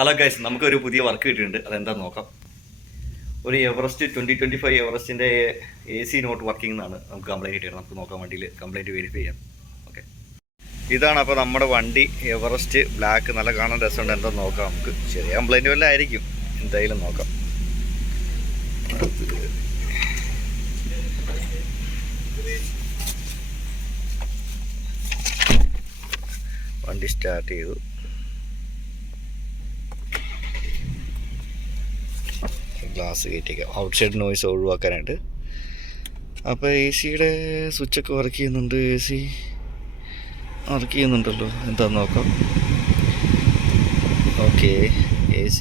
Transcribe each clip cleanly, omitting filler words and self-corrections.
Hello guys, നമുക്കൊരു പുതിയ work കിട്ടിയിട്ടുണ്ട്. അതെന്താണെന്ന് നോക്കാം. ഒരു എവറസ്റ്റ് 2025 എവറസ്റ്റിൻ്റെ AC നോട്ട് വർക്കിംഗ് എന്നാണ് നമുക്ക് കംപ്ലൈൻറ്റ് കിട്ടിയത്. നമുക്ക് നോക്കാം, വണ്ടിയിൽ കംപ്ലൈൻറ്റ് വെരിഫൈ ചെയ്യാം. ഓക്കെ, ഇതാണ് അപ്പോൾ നമ്മുടെ വണ്ടി എവറസ്റ്റ് ബ്ലാക്ക്. നല്ല കാണാൻ രസമുണ്ട്. എന്താണെന്ന് നോക്കാം നമുക്ക്. ചെറിയ കംപ്ലൈൻറ്റ് വല്ല ആയിരിക്കും, എന്തായാലും നോക്കാം. വണ്ടി സ്റ്റാർട്ട് ചെയ്തു. ഗ്ലാസ് കയറ്റിക്കാം, ഔട്ട് സൈഡ് നോയ്സ് ഒഴിവാക്കാനായിട്ട്. അപ്പോൾ AC സ്വിച്ചൊക്കെ വർക്ക് ചെയ്യുന്നുണ്ട്. AC വർക്ക് ചെയ്യുന്നുണ്ടല്ലോ, എന്താണെന്ന് നോക്കാം. Okay, AC.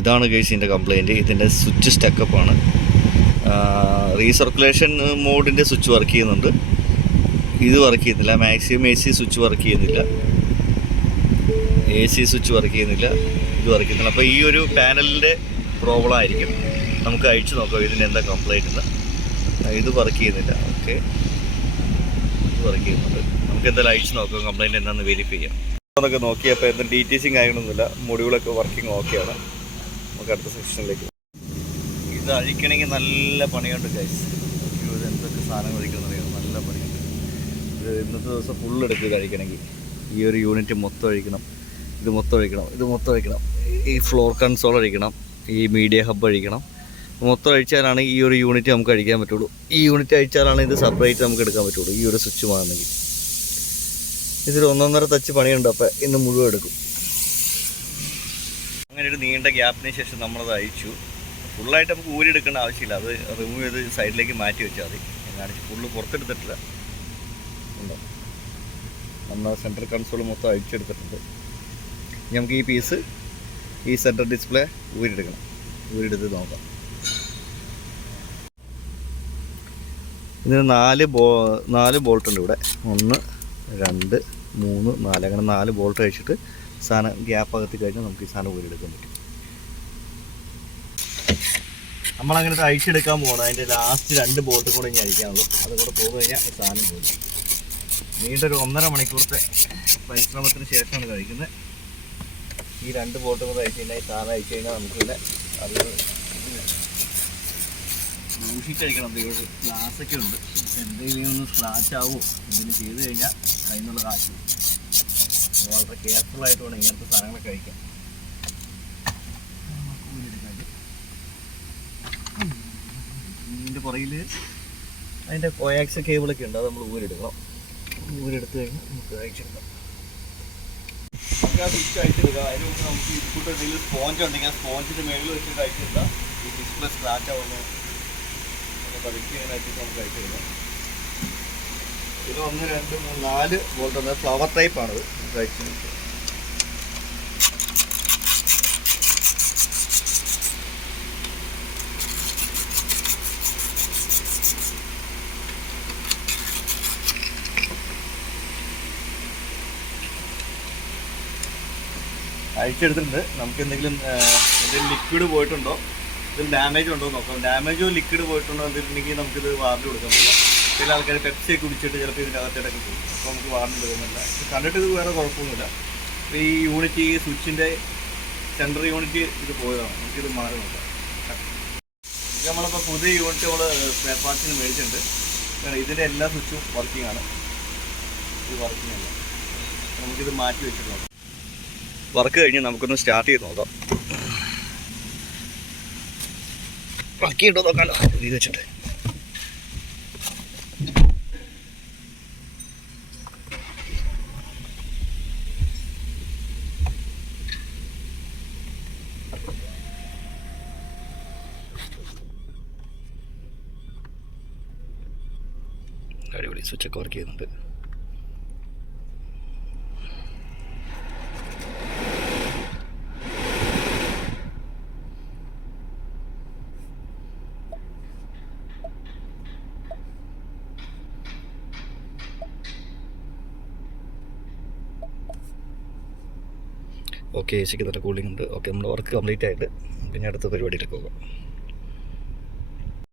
ഇതാണ് കേസിൻ്റെ കംപ്ലൈൻറ്റ്. ഇതിൻ്റെ സ്വിച്ച് സ്റ്റക്കപ്പാണ്. റീസർക്കുലേഷൻ മോഡിൻ്റെ സ്വിച്ച് വർക്ക് ചെയ്യുന്നുണ്ട്. ഇത് വർക്ക് ചെയ്യുന്നില്ല. മാക്സിമം AC സ്വിച്ച് വർക്ക് ചെയ്യുന്നില്ല. AC സ്വിച്ച് വർക്ക് ചെയ്യുന്നില്ല. ഇത് വർക്ക് ചെയ്യുന്നില്ല. അപ്പോൾ ഈ ഒരു പാനലിൻ്റെ പ്രോബ്ലം ആയിരിക്കും. നമുക്ക് അഴിച്ചു നോക്കാം ഇതിൻ്റെ എന്താ കംപ്ലൈൻറ്റ് എന്ന്. ഇത് വർക്ക് ചെയ്യുന്നില്ല. ഓക്കെ, ഇത് വർക്ക് ചെയ്യുന്നുണ്ട്. നമുക്ക് എന്തായാലും അഴിച്ചു നോക്കാം, കംപ്ലൈൻറ്റ് എന്താണെന്ന് വെരിഫൈ ചെയ്യാം. അതൊക്കെ നോക്കിയപ്പോൾ എന്തും DTCing കാര്യങ്ങളൊന്നുമില്ല. മൊഡ്യൂളൊക്കെ വർക്കിംഗ് ഓക്കെയാണ്. നമുക്ക് അടുത്ത സെക്ഷനിലേക്ക്. ഇത് അഴിക്കണമെങ്കിൽ നല്ല പണിയുണ്ട് ഗൈസ്. ഇത് എന്തൊക്കെ സാധനങ്ങൾ അഴിക്കണം അറിയാം, നല്ല പണിയുണ്ട്. ഇത് ഇന്നത്തെ ദിവസം ഫുൾ എടുക്കുക കഴിക്കണമെങ്കിൽ. ഈ ഒരു യൂണിറ്റ് മൊത്തം അഴിക്കണം, ഇത് മൊത്തം അഴിക്കണം, ഇത് മൊത്തം അഴിക്കണം. ഈ ഫ്ലോർ കൺസോൾ അഴിക്കണം, ഈ മീഡിയ ഹബ്ബ് അഴിക്കണം. മൊത്തം അഴിച്ചാലാണ് ഈ ഒരു യൂണിറ്റ് നമുക്ക് അഴിക്കാൻ പറ്റുള്ളൂ. ഈ യൂണിറ്റ് അഴിച്ചാലാണ് ഇത് സെപ്പറേറ്റ് നമുക്ക് എടുക്കാൻ പറ്റുള്ളൂ. ഈ ഒരു സ്വിച്ച് മാറണമെങ്കിൽ ഇതിൽ 1.5 തച്ച് പണിയുണ്ട്. അപ്പോൾ ഇന്ന് മുഴുവൻ എടുക്കും. അങ്ങനെ ഒരു നീണ്ട ഗ്യാപ്പിന് ശേഷം നമ്മളത് അഴിച്ചു. ഫുള്ളായിട്ട് നമുക്ക് ഊരിയെടുക്കേണ്ട ആവശ്യമില്ല. അത് റിമൂവ് ചെയ്ത് സൈഡിലേക്ക് മാറ്റി വെച്ചാൽ മതി. കാണിച്ച് ഫുള്ള് പുറത്തെടുത്തിട്ടില്ല. ഉണ്ടോ, നമ്മൾ സെൻട്രൽ കൺസോൾ മൊത്തം അഴിച്ചെടുത്തിട്ടുണ്ട്. ഇനി നമുക്ക് ഈ പീസ്, ഈ സെൻറ്റർ ഡിസ്പ്ലേ ഊരിയെടുക്കണം. ഊരിയെടുത്ത് നോക്കാം. ഇതിന് 4 ബോൾട്ട് ഉണ്ട് ഇവിടെ. 1, 2, 3, 4 അങ്ങനെ 4 ബോൾട്ട് അഴിച്ചിട്ട് സാധനം ഗ്യാപ്പ് അകത്തി കഴിഞ്ഞാൽ നമുക്ക് ഈ സാധനം ഊരിയെടുക്കാൻ പറ്റും. നമ്മളങ്ങനെ അഴിച്ചെടുക്കാൻ പോകണം. അതിൻ്റെ ലാസ്റ്റ് 2 ബോൾട്ട് കൂടെ ഇനി അഴിക്കാനുള്ളൂ. അതും കൂടെ പോയി കഴിഞ്ഞാൽ ഈ സാധനം പോയി. നീണ്ടൊരു 1.5 മണിക്കൂറത്തെ പരിശ്രമത്തിന് ശേഷമാണ് കഴിക്കുന്നത്. ഈ 2 ബോൾട്ട് കൂടെ അഴിച്ച് കഴിഞ്ഞാൽ ഈ സാധനം അഴിച്ച് കഴിഞ്ഞാൽ നമുക്കിവിടെ അത് ദൂഷിച്ചഴിക്കണം. ഇവിടെ ഗ്ലാസ്സൊക്കെ ഉണ്ട്. എന്തെങ്കിലും ഒന്ന് സ്ക്രാച്ച് ആവുമോ എന്തെങ്കിലും ചെയ്ത് കഴിഞ്ഞാൽ കയ്യിൽ നിന്നുള്ള കാശ്. വളരെ കെയർഫുള്ളായിട്ട് വേണം ഇങ്ങനത്തെ സാധനങ്ങൾ കഴിക്കാൻ. ഇതിൻ്റെ പുറകിൽ അതിൻ്റെ കോയാക്സ് കേബിളൊക്കെ ഉണ്ട്. അത് നമ്മൾ ഊരെടുക്കണം. ഊരെടുത്ത് കഴിഞ്ഞാൽ നമുക്ക് അഴിച്ചെടുക്കാം. നമുക്ക് ആ സ്വിച്ച് അഴിച്ചെടുക്കാം. അതിന് മുമ്പ് നമുക്ക് ഇപ്പോഴത്തെ എന്തെങ്കിലും സ്പോഞ്ച് ഉണ്ടെങ്കിൽ ആ സ്പോഞ്ചിൻ്റെ മേളിൽ വെച്ചിട്ട് അഴിച്ചെടുക്കാം. ഈ ഡിസ്പ്ലേ സ്ക്രാച്ച് ആവുന്നു പതുക്കി ഇങ്ങനെ അഴിച്ചിട്ട് നമുക്ക് അഴിച്ചെടുക്കാം. ഇത് 1, 2, 3, 4 ബോൾട്ട് ഉണ്ട്. ഫ്ലവർ ടൈപ്പാണത്. അഴിച്ച് അഴിച്ചെടുത്തിട്ടുണ്ട്. നമുക്ക് എന്തെങ്കിലും ലിക്വിഡ് പോയിട്ടുണ്ടോ, ഇതിൽ ഡാമേജ് ഉണ്ടോ എന്ന് നോക്കാം. ഡാമേജോ ലിക്വിഡ് പോയിട്ടുണ്ടോ എന്നിട്ടുണ്ടെങ്കിൽ നമുക്കിത് വാറണ്ടി കൊടുക്കാൻ പറ്റില്ല. ചില ആൾക്കാർ പെപ്സിയൊക്കെ കുടിച്ചിട്ട് ചിലപ്പോൾ ഇതിൻ്റെ അകത്തേടൊക്കെ പോകും. അപ്പോൾ നമുക്ക് വാറണ്ടി കൊടുക്കുന്നില്ല. കണ്ടിട്ട് ഇത് വേറെ കുഴപ്പമൊന്നുമില്ല. അപ്പോൾ ഈ യൂണിറ്റ്, ഈ സ്വിച്ചിൻ്റെ സെൻട്രൽ യൂണിറ്റ് ഇത് പോയതാണ്. നമുക്കിത് മാറി നോക്കാം. ഇത് നമ്മളിപ്പോൾ പുതിയ യൂണിറ്റ് നമ്മൾ സ്പെയർ പാർട്സിന് മേടിച്ചിട്ടുണ്ട്. ഇതിൻ്റെ എല്ലാ സ്വിച്ചും വർക്കിംഗ് ആണ്. ഇത് വർക്കിംഗ് അല്ല. നമുക്കിത് മാറ്റി വെച്ചിട്ട് നോക്കാം. വർക്ക് കഴിഞ്ഞ് നമുക്കൊന്ന് സ്റ്റാർട്ട് ചെയ്ത് നോക്കാം. വർക്ക് ചെയ്തോ നോക്കാമല്ലോ. ഇത് വെച്ചിട്ട് അടിപൊളി സ്വിച്ചൊക്കെ വർക്ക് ചെയ്യുന്നുണ്ട്. ഓക്കെ, AC നല്ല കൂളിംഗ് ഉണ്ട്. ഓക്കെ, നമ്മുടെ വർക്ക് കംപ്ലീറ്റ് ആയിട്ട് പിന്നെ അടുത്ത പരിപാടിയിലേക്ക് പോകാം.